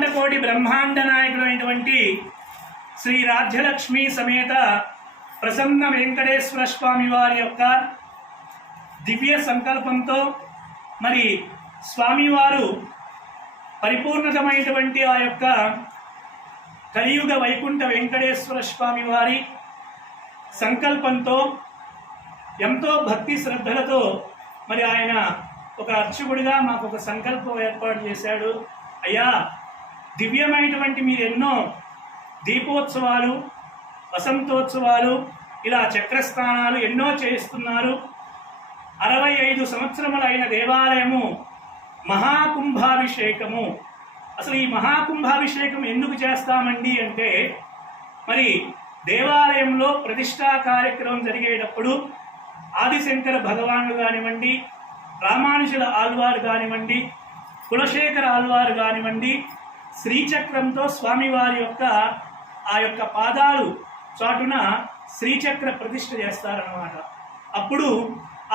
అఖిలాండ కోటి బ్రహ్మాండ నాయకుడైనటువంటి శ్రీ రాజ్యలక్ష్మి సమేత ప్రసన్న వెంకటేశ్వర స్వామి వారి యొక్క దివ్య సంకల్పంతో మరి స్వామివారు పరిపూర్ణతమైనటువంటి ఆ యొక్క కలియుగ వైకుంఠ వెంకటేశ్వర స్వామి వారి సంకల్పంతో ఎంతో భక్తి శ్రద్ధలతో మరి ఆయన ఒక అర్చకుడిగా మాకు ఒక సంకల్పం ఏర్పాటు చేశాడు. అయ్యా, దివ్యమైనటువంటి మీరు ఎన్నో దీపోత్సవాలు, వసంతోత్సవాలు, ఇలా చక్రస్థానాలు ఎన్నో చేస్తున్నారు. 65 సంవత్సరములైన దేవాలయము మహాకుంభాభిషేకము. అసలు ఈ మహాకుంభాభిషేకం ఎందుకు చేస్తామండి అంటే, మరి దేవాలయంలో ప్రతిష్టా కార్యక్రమం జరిగేటప్పుడు ఆదిశంకర భగవానుడు కానివ్వండి, రామానుజుల ఆళ్వారు కానివ్వండి, కులశేఖర ఆళ్వారు కానివ్వండి, శ్రీచక్రంతో స్వామివారి యొక్క ఆ యొక్క పాదాలు చాటున శ్రీచక్ర ప్రతిష్ఠ చేస్తారన్నమాట. అప్పుడు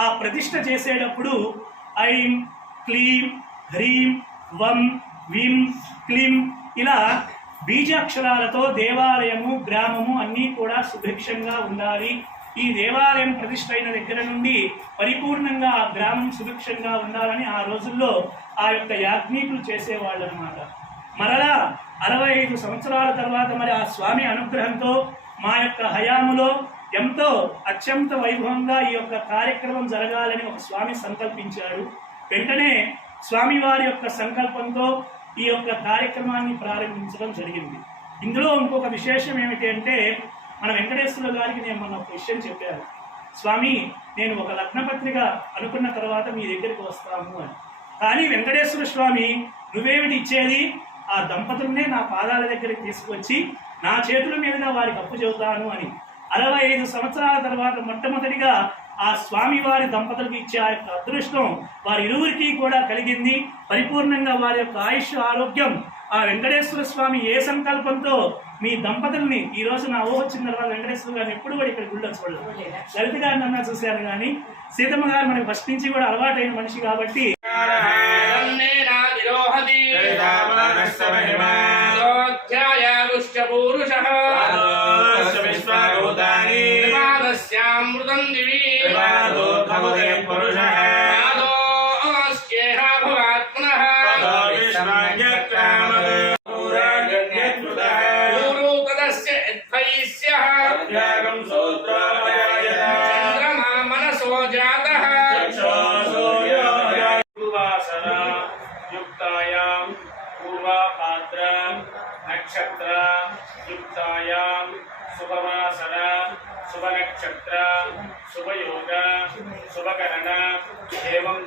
ఆ ప్రతిష్ఠ చేసేటప్పుడు ఐం క్లీం హ్రీం వం విం క్లీం ఇలా బీజాక్షరాలతో దేవాలయము, గ్రామము అన్నీ కూడా సుభిక్షంగా ఉండాలి. ఈ దేవాలయం ప్రతిష్ఠ అయిన దగ్గర నుండి పరిపూర్ణంగా ఆ గ్రామం సుభిక్షంగా ఉండాలని ఆ రోజుల్లో ఆ యొక్క యాజ్ఞికులు చేసేవాళ్ళు అనమాట. మరలా 65 సంవత్సరాల తర్వాత మరి ఆ స్వామి అనుగ్రహంతో మా యొక్క హయాములో ఎంతో అత్యంత వైభవంగా ఈ యొక్క కార్యక్రమం జరగాలని ఒక స్వామి సంకల్పించాడు. వెంటనే స్వామివారి యొక్క సంకల్పంతో ఈ యొక్క కార్యక్రమాన్ని ప్రారంభించడం జరిగింది. ఇందులో ఇంకొక విశేషం ఏమిటి అంటే, మన వెంకటేశ్వర గారికి నేను మొన్న ఒక విషయం చెప్పాను. స్వామి, నేను ఒక లగ్నపత్రిక అనుకున్న తర్వాత మీ దగ్గరికి వస్తాము అని. కానీ వెంకటేశ్వర స్వామి, నువ్వేమిటి ఇచ్చేది? ఆ దంపతులనే నా పాదాల దగ్గరికి తీసుకొచ్చి నా చేతుల మీదుగా వారికి అప్పు చెబుతాను అని 65 సంవత్సరాల తర్వాత మొట్టమొదటిగా ఆ స్వామి వారి దంపతులకు ఇచ్చే ఆ యొక్క అదృష్టం వారి ఇరువురికి కూడా కలిగింది. పరిపూర్ణంగా వారి యొక్క ఆయుష్, ఆరోగ్యం ఆ వెంకటేశ్వర స్వామి ఏ సంకల్పంతో మీ దంపతుల్ని, ఈ రోజు నా ఊహ వచ్చిన తర్వాత వెంకటేశ్వర గారిని ఎప్పుడు కూడా ఇక్కడ గుళ్ళో చూడలేదు. లలిత గారిని అన్నా చూశాను కానీ సీతమ్మ గారు మనకి ఫస్ట్ నుంచి కూడా అలవాటైన మనిషి కాబట్టి नक्षत्र युक्तायां शुभवासर शुभनक्षत्र शुभयोग शुभकरण एवं